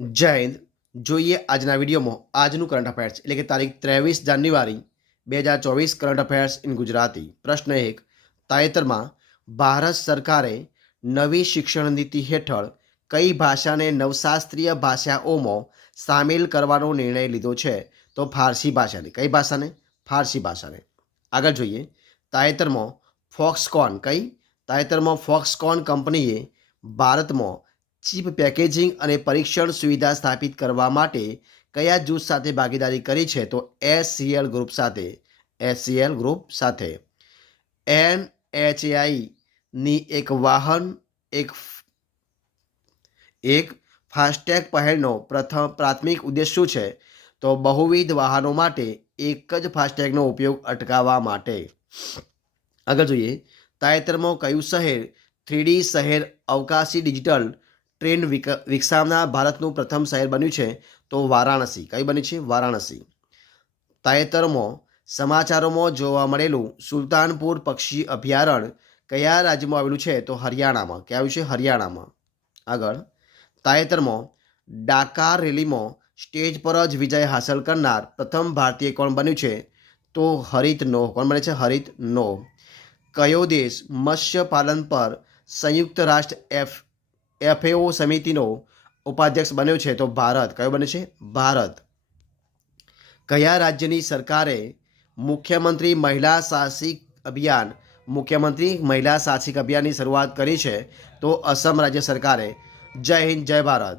જય હિન્દ. જોઈએ આજના વિડીયોમાં આજનું કરંટ અફેર્સ એટલે કે તારીખ 23 જાન્યુઆરી 2024 કરંટ અફેર્સ ઇન ગુજરાતી. પ્રશ્ન 1. તાજેતરમાં ભારત સરકારે નવી શિક્ષણ નીતિ હેઠળ કઈ ભાષાને નવશાસ્ત્રીય ભાષાઓમાં સામેલ કરવાનો નિર્ણય લીધો છે? તો ફારસી ભાષાને. કઈ ભાષાને? ફારસી ભાષાને. આગળ જોઈએ. તાજેતરમાં ફોક્સકોન કંપનીએ ભારતમાં ચીપ પેકેજિંગ અને પરીક્ષણ સુવિધા સ્થાપિત કરવા માટે કયા જૂથ સાથે ભાગીદારી કરી છે? તો એસસીએલ ગ્રુપ સાથે. એસસીએલ ગ્રુપ સાથે. એનએચએઆઈની એક ફાસ્ટેગ પહેલનો પ્રાથમિક ઉદ્દેશ શું છે? તો બહુવિધ વાહનો માટે એક જ ફાસ્ટેગનો ઉપયોગ અટકાવવા માટે. આગળ જોઈએ. તાજેતરમાં કયું શહેર 3D શહેર અવકાશી ડિજિટલ ટ્રેન વિકસાવનાર ભારતનું પ્રથમ શહેર બન્યું છે? તો વારાણસી. કઈ બની છે? વારાણસી. તાજેતરમાં સમાચારોમાં જોવા મળેલું સુલતાનપુર પક્ષી અભયારણ્ય કયા રાજ્યમાં આવેલું છે? તો હરિયાણામાં. ક્યાં આવ્યું છે? હરિયાણામાં. આગળ. તાજેતરમાં ડાકાર રેલીમાં સ્ટેજ પર જ વિજય હાંસલ કરનાર પ્રથમ ભારતીય કોણ બન્યું છે? તો હરિત નો. કોણ બને છે? હરિત નો. કયો દેશ મત્સ્ય પાલન પર સંયુક્ત રાષ્ટ્ર FAO સમિતિનો ઉપાધ્યક્ષ બન્યો છે? તો ભારત. કયો બને છે? ભારત. કયા રાજ્યની સરકારે મુખ્યમંત્રી મહિલા સાહસિક અભિયાનની શરૂઆત કરી છે? તો અસમ રાજ્ય સરકારે. જય હિન્દ, જય ભારત.